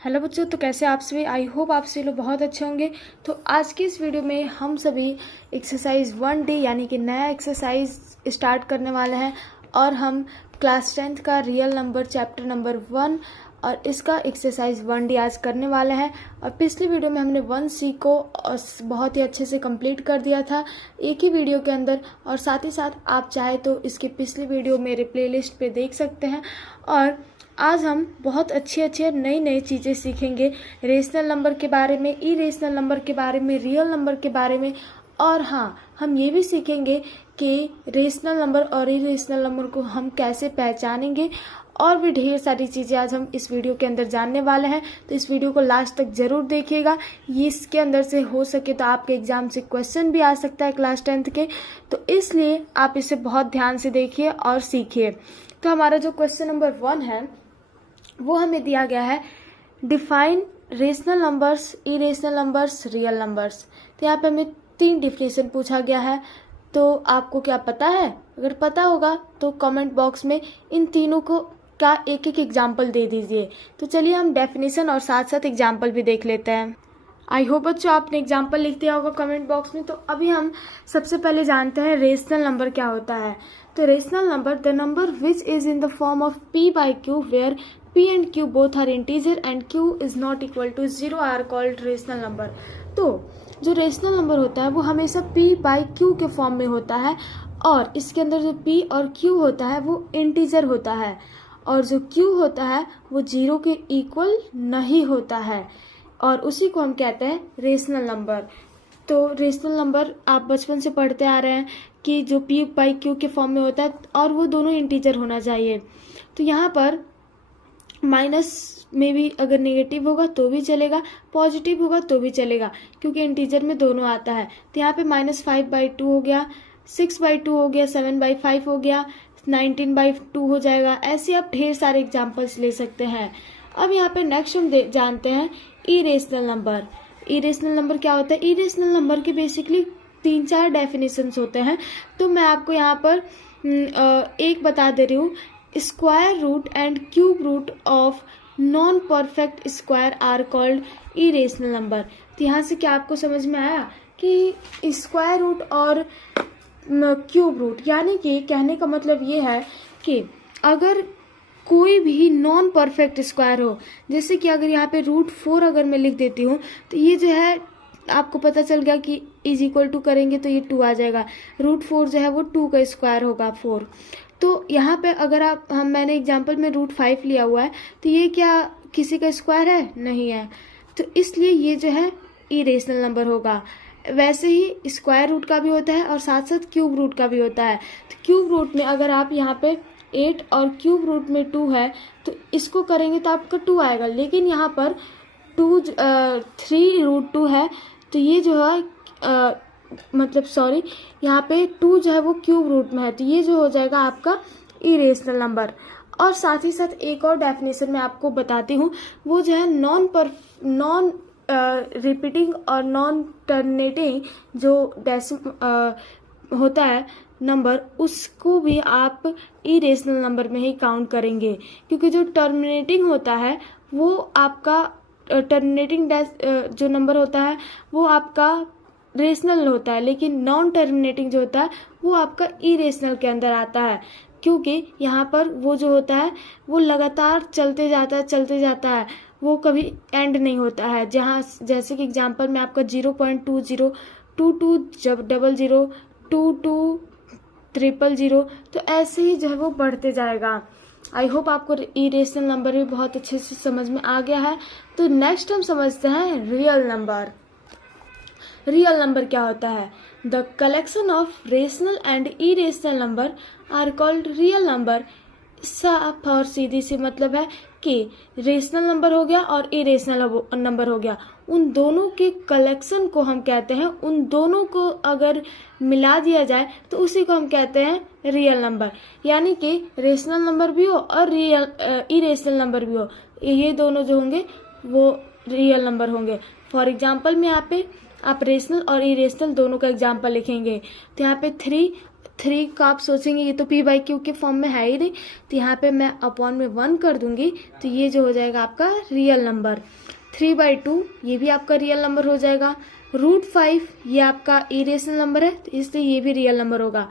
Hello बच्चों, तो कैसे आप सभी। आई होप आप सभी लोग बहुत अच्छे होंगे। तो आज की इस वीडियो में हम सभी एक्सरसाइज 1D यानी कि नया एक्सरसाइज स्टार्ट करने वाले हैं और हम क्लास 10th का रियल नंबर चैप्टर नंबर 1 और इसका एक्सरसाइज 1D आज करने वाले हैं। और पिछली वीडियो में हमने 1C को बहुत ही अच्छे से कंप्लीट कर दिया था एक ही वीडियो के अंदर, और साथ ही साथ आप चाहे तो इसकी पिछली वीडियो मेरे प्लेलिस्ट पे देख सकते हैं। और आज हम बहुत अच्छी नई चीज़ें सीखेंगे रेशनल नंबर के बारे में, इरेशनल नंबर के बारे में, रियल नंबर के बारे में। और हाँ, हम ये भी सीखेंगे कि रेशनल नंबर और इरेशनल नंबर को हम कैसे पहचानेंगे, और भी ढेर सारी चीज़ें आज हम इस वीडियो के अंदर जानने वाले हैं। तो इस वीडियो को लास्ट तक ज़रूर देखिएगा। ये इसके अंदर से हो सके तो आपके एग्ज़ाम से क्वेश्चन भी आ सकता है क्लास 10th के, तो इसलिए आप इसे बहुत ध्यान से देखिए और सीखिए। तो हमारा जो क्वेश्चन नंबर 1 है वो हमें दिया गया है, define rational numbers, irrational numbers, real numbers. तो यहाँ पे हमें 3 डिफिनेशन पूछा गया है। तो आपको क्या पता है? अगर पता होगा तो कमेंट बॉक्स में इन तीनों को का एक एक एग्जाम्पल दे दीजिए। तो चलिए हम डेफिनेशन और साथ साथ एग्जाम्पल भी देख लेते हैं। आई होप बच्चों आपने एग्जाम्पल लिख दिया होगा कमेंट बॉक्स में। तो अभी हम सबसे पहले जानते हैं रेशनल नंबर क्या होता है। तो rational number, the number which is in the form of p by q where p and q both are integer and q is not equal to 0 are called rational number। तो जो rational number होता है वो हमेशा p by q के form में होता है, और इसके अंदर जो p और q होता है वो इंटीजर होता है, और जो q होता है वो 0 के इक्वल नहीं होता है, और उसी को हम कहते हैं रेशनल नंबर। तो रेशनल नंबर आप बचपन से पढ़ते आ रहे हैं कि जो p by q के फॉर्म में होता है और वो दोनों इंटीजर होना चाहिए। तो यहाँ पर माइनस में भी अगर नेगेटिव होगा तो भी चलेगा, पॉजिटिव होगा तो भी चलेगा, क्योंकि इंटीजर में दोनों आता है। तो यहाँ पे -5/2 हो गया, 6/2 हो गया, 7/5 हो गया, 19/2 हो जाएगा। ऐसे आप ढेर सारे एग्जाम्पल्स ले सकते हैं। अब यहाँ पे नेक्स्ट हम जानते हैं इरेशनल नंबर। इरेशनल नंबर क्या होता है? इरेशनल नंबर के बेसिकली 3-4 डेफिनेशंस होते हैं। तो मैं आपको यहाँ पर एक बता दे रही हूँ। Square root and cube root of non perfect square are called irrational number. तो यहाँ से क्या आपको समझ में आया कि स्क्वायर रूट और क्यूब रूट, यानी कि कहने का मतलब ये है कि अगर कोई भी नॉन परफेक्ट स्क्वायर हो, जैसे कि अगर यहाँ पे √4 अगर मैं लिख देती हूँ तो ये जो है आपको पता चल गया कि इज इक्वल टू करेंगे तो ये 2 आ जाएगा। √4 जो है वो 2 का स्क्वायर होगा 4। तो यहाँ पे अगर मैंने एग्जाम्पल में √5 लिया हुआ है, तो ये क्या किसी का स्क्वायर है? नहीं है। तो इसलिए ये जो है इरेशनल नंबर होगा। वैसे ही स्क्वायर रूट का भी होता है और साथ साथ क्यूब रूट का भी होता है। तो क्यूब रूट में अगर आप यहाँ पे 8 और क्यूब रूट में 2 है तो इसको करेंगे तो आपका 2 आएगा, लेकिन यहाँ पर 3√2 है तो ये जो है यहाँ पे 2 जो है वो क्यूब रूट में है, तो ये जो हो जाएगा आपका इरेशनल नंबर। और साथ ही साथ एक और डेफिनेशन मैं आपको बताती हूँ, वो जो है नॉन रिपीटिंग और नॉन टर्मिनेटिंग जो होता है नंबर, उसको भी आप इरेशनल नंबर में ही काउंट करेंगे, क्योंकि जो टर्मिनेटिंग होता है वो आपका टर्मिनेटिंग जो नंबर होता है वो आपका रेशनल होता है, लेकिन नॉन टर्मिनेटिंग जो होता है वो आपका इरेशनल के अंदर आता है, क्योंकि यहाँ पर वो जो होता है वो लगातार चलते जाता है, वो कभी एंड नहीं होता है। जैसे कि एग्जांपल में आपका 0.20, 2200, 2200, तो ऐसे ही जो है वो बढ़ते जाएगा। आई होप आपको इरेशनल नंबर भी बहुत अच्छे से समझ में आ गया है। तो नेक्स्ट हम समझते हैं रियल नंबर। रियल नंबर क्या होता है? The collection of rational and irrational number are called real number. साफ और सीधी सी मतलब है कि रेशनल नंबर हो गया और इरेशनल नंबर हो गया, उन दोनों के कलेक्शन को हम कहते हैं, उन दोनों को अगर मिला दिया जाए तो उसी को हम कहते हैं रियल नंबर। यानी कि रेशनल नंबर भी हो और इरेशनल नंबर भी हो, ये दोनों जो होंगे वो रियल नंबर होंगे। फॉर एग्जाम्पल में यहाँ पे आप रेशनल और इरेशनल दोनों का एग्जाम्पल लिखेंगे। तो यहाँ पे 3 का आप सोचेंगे ये तो पी बाई क्यू के फॉर्म में है ही नहीं, तो यहाँ पे मैं अपॉन में 1 कर दूंगी, तो ये जो हो जाएगा आपका रियल नंबर। 3/2 ये भी आपका रियल नंबर हो जाएगा। √5 ये आपका इरेशनल नंबर है, तो इसलिए ये भी रियल नंबर होगा।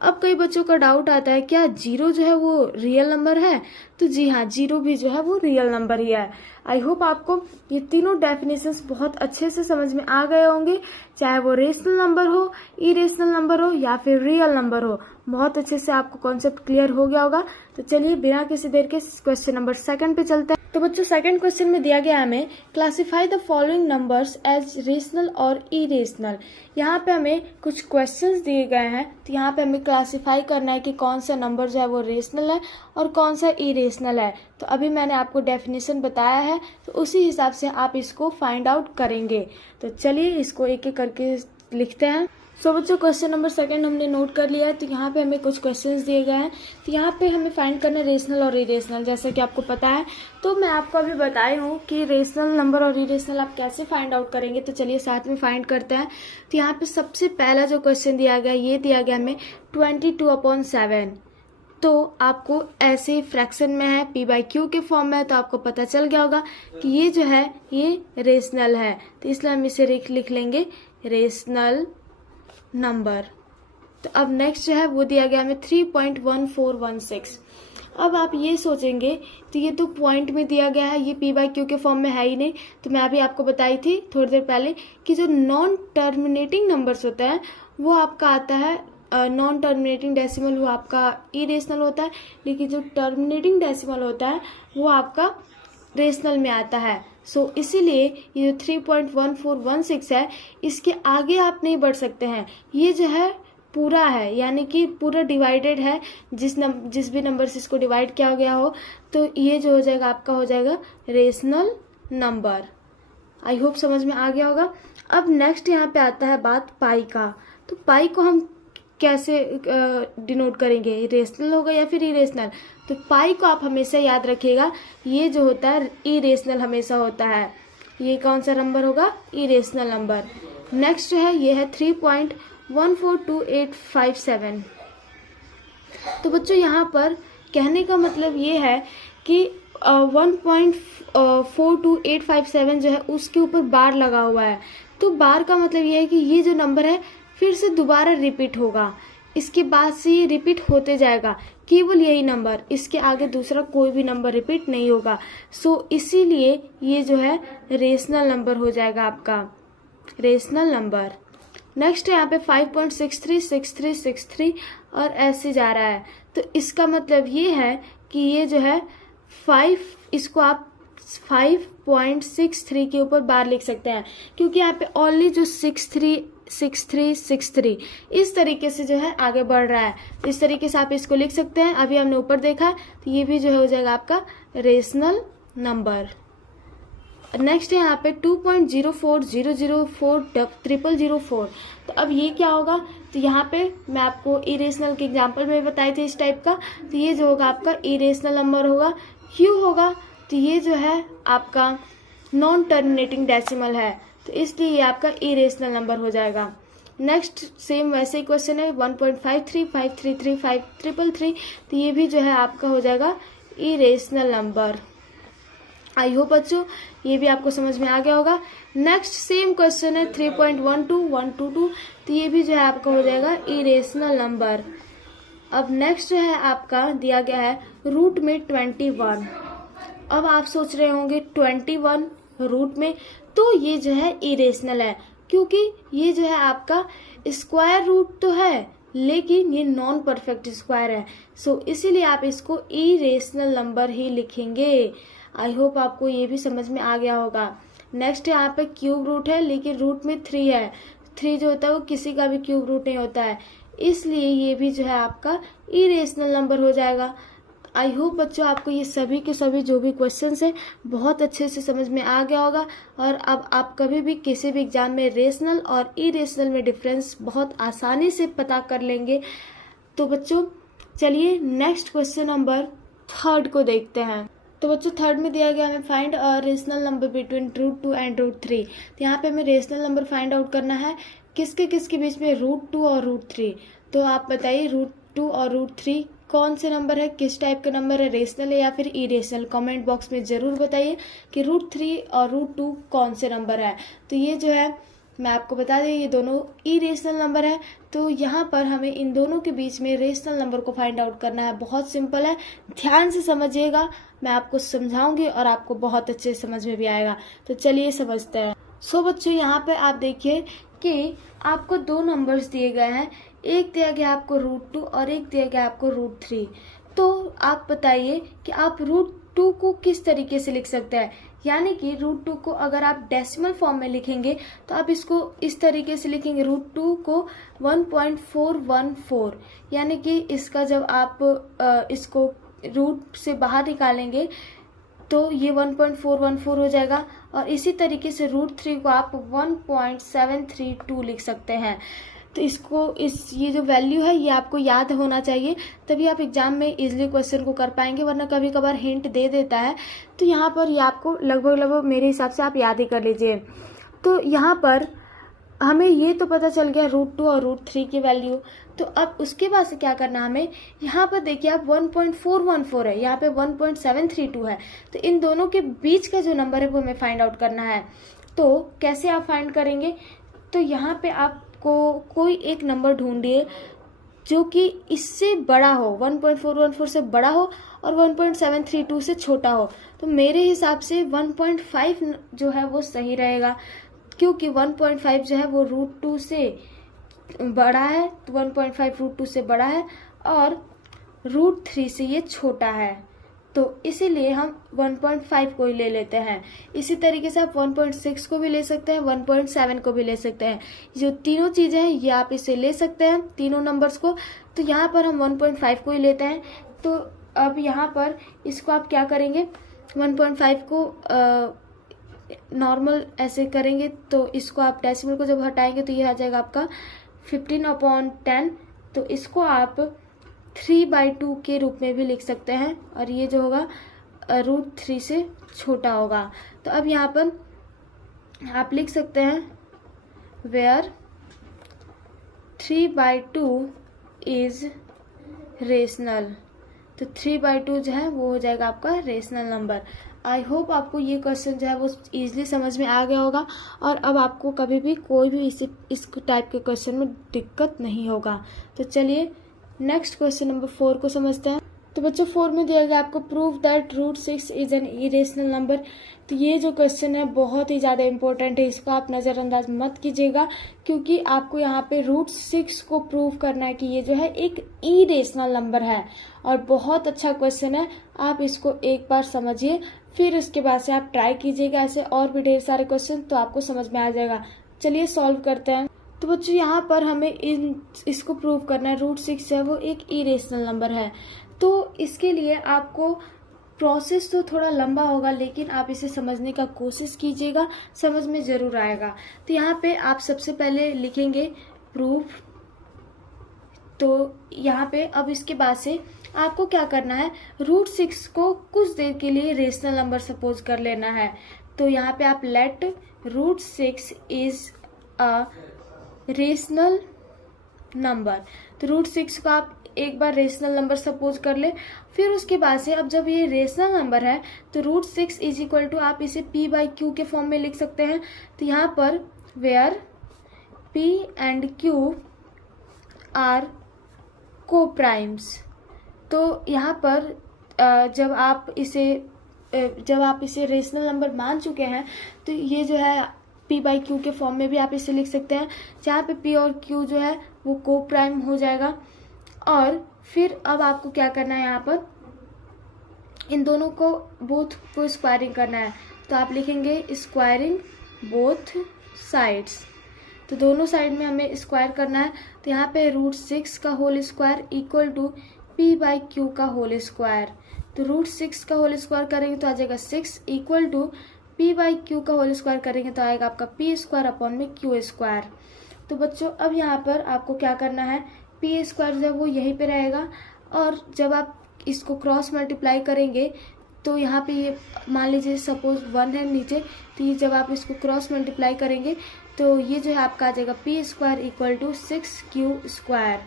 अब कई बच्चों का डाउट आता है क्या 0 जो है वो रियल नंबर है? तो जी हाँ, 0 भी जो है वो रियल नंबर ही है। आई होप आपको ये तीनों डेफिनेशंस बहुत अच्छे से समझ में आ गए होंगे, चाहे वो रेशनल नंबर हो, इरेशनल नंबर हो या फिर रियल नंबर हो। बहुत अच्छे से आपको कॉन्सेप्ट क्लियर हो गया होगा। तो चलिए बिना किसी देर के क्वेश्चन नंबर 2 पे चलते हैं। तो बच्चों सेकंड क्वेश्चन में दिया गया हमें classify the following numbers as rational और इरेशनल। यहाँ पे हमें कुछ क्वेश्चंस दिए गए हैं, तो यहाँ पे हमें क्लासिफाई करना है कि कौन सा नंबर जो है वो रेशनल है और कौन सा इरेशनल है। तो अभी मैंने आपको डेफिनेशन बताया है, तो उसी हिसाब से आप इसको फाइंड आउट करेंगे। तो चलिए इसको एक एक करके लिखते हैं। सो बच्चों क्वेश्चन नंबर 2 हमने नोट कर लिया है। तो यहाँ पे हमें कुछ क्वेश्चंस दिए गए हैं, तो यहाँ पे हमें फाइंड करना है रेशनल और इरेशनल, जैसा कि आपको पता है। तो मैं आपको अभी बताई हूँ कि रेशनल नंबर और इरेशनल आप कैसे फाइंड आउट करेंगे। तो चलिए साथ में फाइंड करते हैं। तो यहाँ पे सबसे पहला जो क्वेश्चन दिया गया, ये दिया गया हमें 22/7। तो आपको ऐसे फ्रैक्शन में है, पी बाई क्यू के फॉर्म में है, तो आपको पता चल गया होगा कि ये जो है ये रेशनल है। तो इसलिए हम इसे लिख लेंगे रेशनल नंबर। तो अब नेक्स्ट जो है वो दिया गया हमें 3.1416। अब आप ये सोचेंगे तो ये तो पॉइंट में दिया गया है, ये पी बाई क्यू के फॉर्म में है ही नहीं। तो मैं अभी आपको बताई थी थोड़ी देर पहले कि जो नॉन टर्मिनेटिंग नंबर्स होता है वो आपका आता है नॉन टर्मिनेटिंग डेसिमल, वो आपका इरेशनल होता है, लेकिन जो टर्मिनेटिंग डेसिमल होता है वो आपका रेशनल में आता है। सो इसीलिए ये जो 3.1416 है, इसके आगे आप नहीं बढ़ सकते हैं। ये जो है पूरा है, यानी कि पूरा डिवाइडेड है, जिस भी नंबर से इसको डिवाइड किया गया हो, तो ये जो हो जाएगा आपका हो जाएगा रेशनल नंबर। आई होप समझ में आ गया होगा। अब नेक्स्ट यहाँ पे आता है बात पाई का। तो पाई को हम कैसे डिनोट करेंगे, रेशनल होगा या फिर इरेशनल? तो पाई को आप हमेशा याद रखिएगा, ये जो होता है इरेशनल हमेशा होता है। ये कौन सा नंबर होगा? Irrational number. नेक्स्ट जो है ये है 3.142857। तो बच्चों यहाँ पर कहने का मतलब ये है कि 1.42857 जो है उसके ऊपर बार लगा हुआ है। तो बार का मतलब ये है कि ये जो नंबर है फिर से दोबारा रिपीट होगा, इसके बाद से ये रिपीट होते जाएगा, केवल यही नंबर, इसके आगे दूसरा कोई भी नंबर रिपीट नहीं होगा। सो इसीलिए ये जो है रेशनल नंबर हो जाएगा आपका, रेशनल नंबर। नेक्स्ट यहाँ पे 5.636363 और ऐसे जा रहा है। तो इसका मतलब ये है कि ये जो है 5, इसको आप 5.63 के ऊपर बार लिख सकते हैं, क्योंकि यहाँ पे ओनली जो 636363 इस तरीके से जो है आगे बढ़ रहा है। तो इस तरीके से आप इसको लिख सकते हैं। अभी हमने ऊपर देखा, तो ये भी जो है हो जाएगा आपका रेशनल नंबर। नेक्स्ट है यहाँ पे 2.04004004004। तो अब ये क्या होगा? तो यहाँ पे मैं आपको इरेशनल के एग्जांपल में बताई थी इस टाइप का। तो ये जो होगा आपका इरेशनल नंबर होगा। क्यों होगा? तो ये जो है आपका नॉन टर्मिनेटिंग डेसिमल है, तो इसलिए ये आपका इरेशनल नंबर हो जाएगा। नेक्स्ट सेम वैसे ही क्वेश्चन है 1.53533533। तो ये भी जो है आपका हो जाएगा इरेशनल नंबर। आई होप बच्चों ये भी आपको समझ में आ गया होगा। नेक्स्ट सेम क्वेश्चन है 3.12122। तो ये भी जो है आपका हो जाएगा इरेशनल नंबर। अब नेक्स्ट जो है आपका दिया गया है रूट में 21। अब आप सोच रहे होंगे 21 रूट में, तो ये जो है इरेशनल है, क्योंकि ये जो है आपका स्क्वायर रूट तो है लेकिन ये नॉन परफेक्ट स्क्वायर है। सो इसीलिए आप इसको इरेशनल नंबर ही लिखेंगे। आई होप आपको ये भी समझ में आ गया होगा। नेक्स्ट यहाँ पे क्यूब रूट है, लेकिन रूट में 3 है। 3 जो होता है वो किसी का भी क्यूब रूट नहीं होता है, इसलिए ये भी जो है आपका इरेशनल नंबर हो जाएगा। आई होप बच्चों आपको ये सभी के सभी जो भी क्वेश्चंस है बहुत अच्छे से समझ में आ गया होगा, और अब आप कभी भी किसी भी एग्जाम में रेशनल और इरेशनल में डिफरेंस बहुत आसानी से पता कर लेंगे। तो बच्चों चलिए नेक्स्ट क्वेश्चन नंबर 3 को देखते हैं। तो बच्चों 3 में दिया गया हमें find rational number between √2 and √3। तो यहाँ पे हमें रेशनल नंबर फाइंड आउट करना है किसके बीच में, √2 और √3। तो आप बताइए √2 और √3 कौन से नंबर है, किस टाइप का नंबर है, रेशनल है या फिर इरेशनल। कमेंट बॉक्स में ज़रूर बताइए कि √3 और √2 कौन से नंबर है। तो ये जो है मैं आपको बता दें ये दोनों इरेशनल नंबर है। तो यहाँ पर हमें इन दोनों के बीच में रेशनल नंबर को फाइंड आउट करना है। बहुत सिंपल है, ध्यान से समझिएगा, मैं आपको समझाऊंगी और आपको बहुत अच्छे समझ में भी आएगा। तो चलिए समझते हैं। सो बच्चों यहाँ पे आप देखिए कि आपको दो नंबर्स दिए गए हैं, एक दिया गया आपको √2 और एक दिया गया आपको √3। तो आप बताइए कि आप √2 को किस तरीके से लिख सकते हैं। यानी कि √2 को अगर आप डेसिमल फॉर्म में लिखेंगे तो आप इसको इस तरीके से लिखेंगे, √2 को 1.414। यानी कि इसका जब आप इसको रूट से बाहर निकालेंगे तो ये 1.414 हो जाएगा। और इसी तरीके से √3 को आप 1.732 लिख सकते हैं। तो ये जो वैल्यू है ये आपको याद होना चाहिए, तभी आप एग्जाम में इजीली क्वेश्चन को कर पाएंगे, वरना कभी कभार हिंट दे देता है। तो यहाँ पर ये आपको लगभग मेरे हिसाब से आप याद ही कर लीजिए। तो यहाँ पर हमें ये तो पता चल गया √2 और √3 की वैल्यू। तो अब उसके बाद से क्या करना हमें, यहाँ पर देखिए आप 1.414 है, यहाँ पे 1.732 है। तो इन दोनों के बीच का जो नंबर है वो हमें फाइंड आउट करना है। तो कैसे आप फाइंड करेंगे, तो यहाँ पे आपको कोई एक नंबर ढूंढिए जो कि इससे बड़ा हो, 1.414 से बड़ा हो और 1.732 से छोटा हो। तो मेरे हिसाब से 1.5 जो है वो सही रहेगा, क्योंकि 1.5 जो है वो √2 से बड़ा है, तो 1.5 √2 से बड़ा है और √3 से ये छोटा है। तो इसीलिए हम 1.5 को ही ले लेते हैं। इसी तरीके से आप 1.6 को भी ले सकते हैं, 1.7 को भी ले सकते हैं। जो तीनों चीज़ें हैं ये आप इसे ले सकते हैं, तीनों नंबर्स को। तो यहाँ पर हम 1.5 को ही लेते हैं। तो अब यहाँ पर इसको आप क्या करेंगे, 1.5 को नॉर्मल ऐसे करेंगे तो इसको आप डेसिमल को जब हटाएंगे तो ये आ जाएगा आपका 15/10। तो इसको आप 3/2 के रूप में भी लिख सकते हैं और ये जो होगा √3 से छोटा होगा। तो अब यहाँ पर आप लिख सकते हैं वेयर 3/2 इज रेशनल। तो 3/2 जो है वो हो जाएगा आपका रेशनल नंबर। आई होप आपको ये क्वेश्चन जो है वो इजीली समझ में आ गया होगा और अब आपको कभी भी कोई भी इस टाइप के क्वेश्चन में दिक्कत नहीं होगा। तो चलिए नेक्स्ट क्वेश्चन नंबर 4 को समझते हैं। तो बच्चों 4 में दिया गया आपको prove that √6 is an irrational number. तो ये जो क्वेश्चन है बहुत ही ज़्यादा इंपॉर्टेंट है, इसको आप नज़रअंदाज मत कीजिएगा, क्योंकि आपको यहाँ पे √6 को प्रूव करना है कि ये जो है एक इरेशनल नंबर है। और बहुत अच्छा क्वेश्चन है, आप इसको एक बार समझिए, फिर उसके बाद से आप ट्राई कीजिएगा ऐसे और भी ढेर सारे क्वेश्चन, तो आपको समझ में आ जाएगा। चलिए सॉल्व करते हैं। तो बच्चों यहाँ पर हमें इसको प्रूव करना है √6 है वो एक इरेशनल नंबर है। तो इसके लिए आपको प्रोसेस तो थोड़ा लंबा होगा, लेकिन आप इसे समझने का कोशिश कीजिएगा, समझ में ज़रूर आएगा। तो यहाँ पे आप सबसे पहले लिखेंगे प्रूफ। तो यहाँ पे अब इसके बाद से आपको क्या करना है, √6 को कुछ देर के लिए रेशनल नंबर सपोज कर लेना है। तो यहाँ पे आप let √6 is a rational number. तो √6 को आप एक बार रेशनल नंबर सपोज कर ले। फिर उसके बाद से अब जब ये रेशनल नंबर है तो √6 इज इक्वल टू आप इसे p/q के फॉर्म में लिख सकते हैं। तो यहाँ पर where p and q are coprimes. तो यहाँ पर जब आप इसे रेशनल नंबर मान चुके हैं तो ये जो है p/q के फॉर्म में भी आप इसे लिख सकते हैं, जहाँ पे p और q जो है वो को प्राइम हो जाएगा। और फिर अब आपको क्या करना है, यहाँ पर इन दोनों को बोथ को स्क्वायरिंग करना है। तो आप लिखेंगे स्क्वायरिंग बोथ साइड्स। तो दोनों साइड में हमें स्क्वायर करना है। तो यहाँ पे √6 का whole square equal to p/q का होल स्क्वायर। तो √6 का होल स्क्वायर करेंगे तो आ जाएगा 6 इक्वल टू p/q का होल स्क्वायर करेंगे तो आएगा आपका p²/q²। तो बच्चों अब यहाँ पर आपको क्या करना है, p² जब वो यहीं पे रहेगा और जब आप इसको क्रॉस मल्टीप्लाई करेंगे तो यहाँ पे ये मान लीजिए सपोज 1 है नीचे, तो ये जब आप इसको क्रॉस मल्टीप्लाई करेंगे तो ये जो है आपका आ जाएगा p² = 6q²।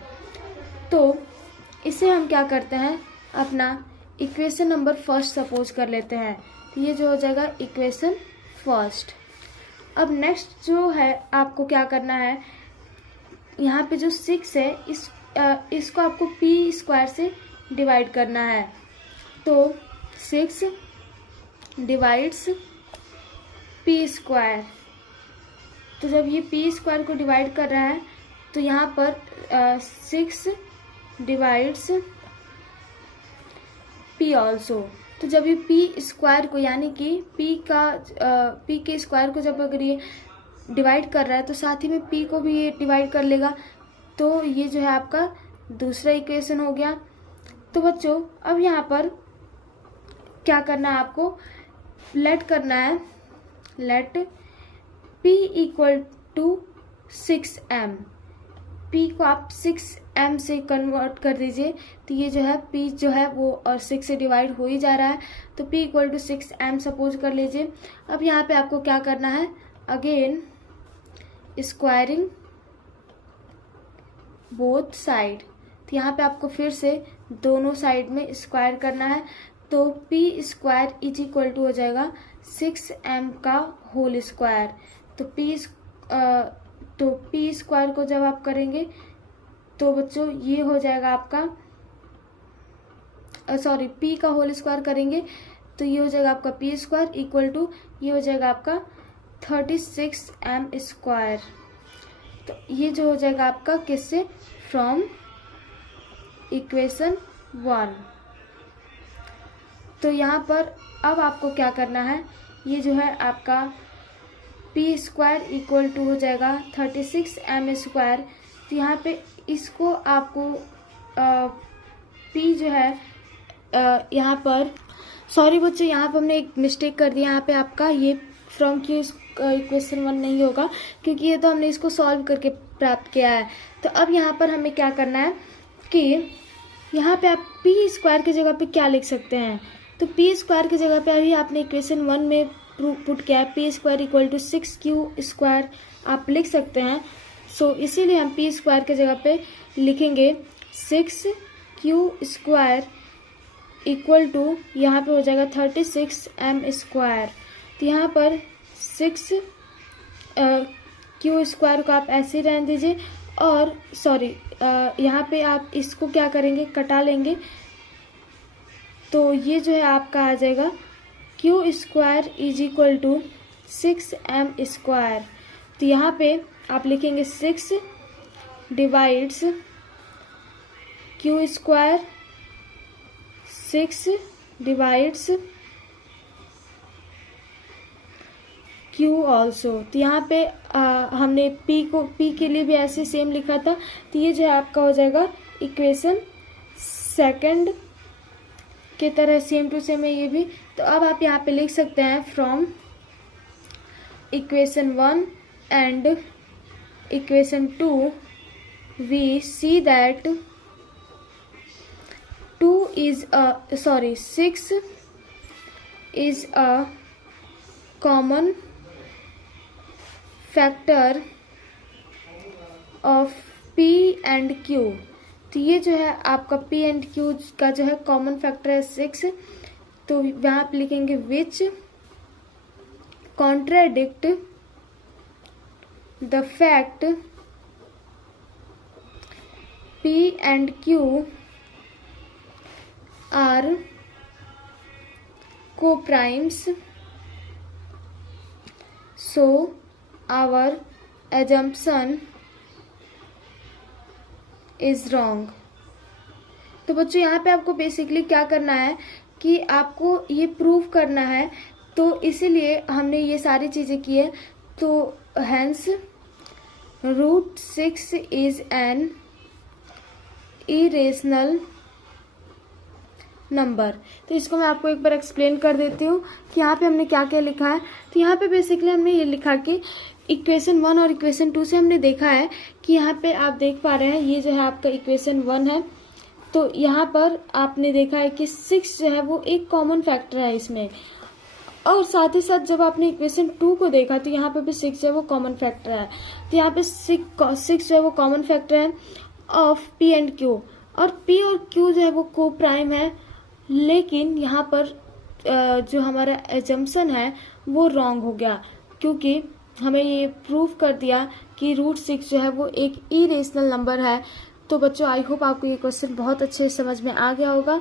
तो इसे हम क्या करते हैं, अपना इक्वेशन नंबर फर्स्ट सपोज कर लेते हैं। तो ये जो हो जाएगा इक्वेशन फर्स्ट। अब नेक्स्ट जो है आपको क्या करना है, यहाँ पे जो 6 है इसको आपको p स्क्वायर से डिवाइड करना है। तो 6 डिवाइड्स p स्क्वायर। तो जब ये p स्क्वायर को डिवाइड कर रहा है तो यहाँ पर 6 डिवाइड्स p ऑल्सो। तो जब ये p स्क्वायर को यानी कि p के स्क्वायर को जब अगर ये डिवाइड कर रहा है तो साथ ही में p को भी ये डिवाइड कर लेगा। तो ये जो है आपका दूसरा इक्वेशन हो गया। तो बच्चों अब यहाँ पर क्या करना है, आपको लेट करना है, let p equal to 6m। p को आप 6m से कन्वर्ट कर दीजिए। तो ये जो है p जो है वो और 6 से डिवाइड हो ही जा रहा है। तो p equal to 6m suppose कर लीजिए। अब यहाँ पे आपको क्या करना है, अगेन स्क्वायरिंग बोथ साइड। तो यहाँ पे आपको फिर से दोनों साइड में स्क्वायर करना है। तो p square is equal to हो जाएगा 6m का होल स्क्वायर। तो p स्क्वायर को जब आप करेंगे तो बच्चों ये हो जाएगा आपका p का होल स्क्वायर करेंगे तो ये हो जाएगा आपका p स्क्वायर इक्वल टू ये हो जाएगा आपका 36m स्क्वायर। तो ये जो हो जाएगा आपका किससे, फ्रॉम इक्वेशन 1। तो यहाँ पर अब आपको क्या करना है, ये जो है आपका p स्क्वायर इक्वल टू हो जाएगा 36m स्क्वायर। तो यहाँ पे इसको आपको p जो है यहाँ पर सॉरी बच्चों, यहाँ पर हमने एक मिस्टेक कर दिया। यहाँ पे आपका ये फ्रॉम क्यू इक्वेशन 1 नहीं होगा क्योंकि ये तो हमने इसको सॉल्व करके प्राप्त किया है। तो अब यहाँ पर हमें क्या करना है कि यहाँ पे आप p स्क्वायर की जगह पे क्या लिख सकते हैं। तो p स्क्वायर की जगह पे अभी आपने इक्वेशन 1 में पुट किया है, p square equal to 6q square आप लिख सकते हैं। सो इसीलिए हम p स्क्वायर की जगह पे लिखेंगे 6q स्क्वायर इक्वल टू यहाँ पे हो जाएगा 36m स्क्वायर। तो यहाँ पर 6 q स्क्वायर को आप ऐसे ही रहने दीजिए और सॉरी यहाँ पे आप इसको क्या करेंगे, कटा लेंगे। तो ये जो है आपका आ जाएगा q square is equal to 6m square. तो यहाँ पे आप लिखेंगे 6 divides q square, 6 divides q also. तो यहाँ पे हमने p के लिए भी ऐसे सेम लिखा था। तो ये जो है आपका हो जाएगा इक्वेशन सेकंड की तरह सेम टू सेम है ये भी। तो अब आप यहाँ पे लिख सकते हैं from equation 1 and equation 2 we see that 6 is a common factor of p and q। तो ये जो है आपका p एंड q का जो है कॉमन फैक्टर है 6। तो यहाँ पे लिखेंगे which contradict the fact p and q are co-primes, so our assumption is wrong। तो बच्चों यहाँ पे आपको बेसिकली क्या करना है कि आपको ये प्रूव करना है। तो इसीलिए हमने ये सारी चीज़ें की है। तो hence √6 is an irrational number. तो इसको मैं आपको एक बार एक्सप्लेन कर देती हूँ कि यहाँ पे हमने क्या क्या लिखा है। तो यहाँ पे बेसिकली हमने ये लिखा कि इक्वेशन 1 और इक्वेशन 2 से हमने देखा है कि यहाँ पे आप देख पा रहे हैं ये जो है आपका इक्वेशन 1 है। तो यहाँ पर आपने देखा है कि 6 जो है वो एक कॉमन फैक्टर है इसमें, और साथ ही साथ जब आपने इक्वेशन 2 को देखा तो यहाँ पे भी 6 जो है वो कॉमन फैक्टर है। तो यहाँ पे 6 जो है वो कॉमन फैक्टर है ऑफ p एंड q। और P और Q जो है वो को प्राइम है, लेकिन यहाँ पर जो हमारा एजम्पशन है वो रॉन्ग हो गया, क्योंकि हमें ये प्रूव कर दिया कि √6 जो है वो एक इरेशनल नंबर है। तो बच्चों आई होप आपको ये क्वेश्चन बहुत अच्छे समझ में आ गया होगा।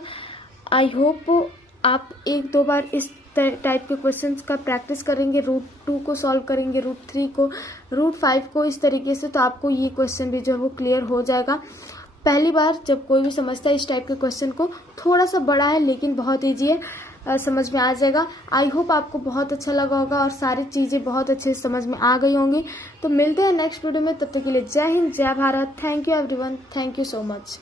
आई होप आप 1-2 बार इस टाइप के क्वेश्चंस का प्रैक्टिस करेंगे, √2 को सॉल्व करेंगे, √3 को, √5 को, इस तरीके से, तो आपको ये क्वेश्चन भी जो है वो क्लियर हो जाएगा। पहली बार जब कोई भी समझता है इस टाइप के क्वेश्चन को, थोड़ा सा बड़ा है लेकिन बहुत ईजी है, समझ में आ जाएगा। आई होप आपको बहुत अच्छा लगा होगा और सारी चीज़ें बहुत अच्छे से समझ में आ गई होंगी। तो मिलते हैं नेक्स्ट वीडियो में, तब तक के लिए जय हिंद, जय Bharat. Thank you everyone, thank you so much.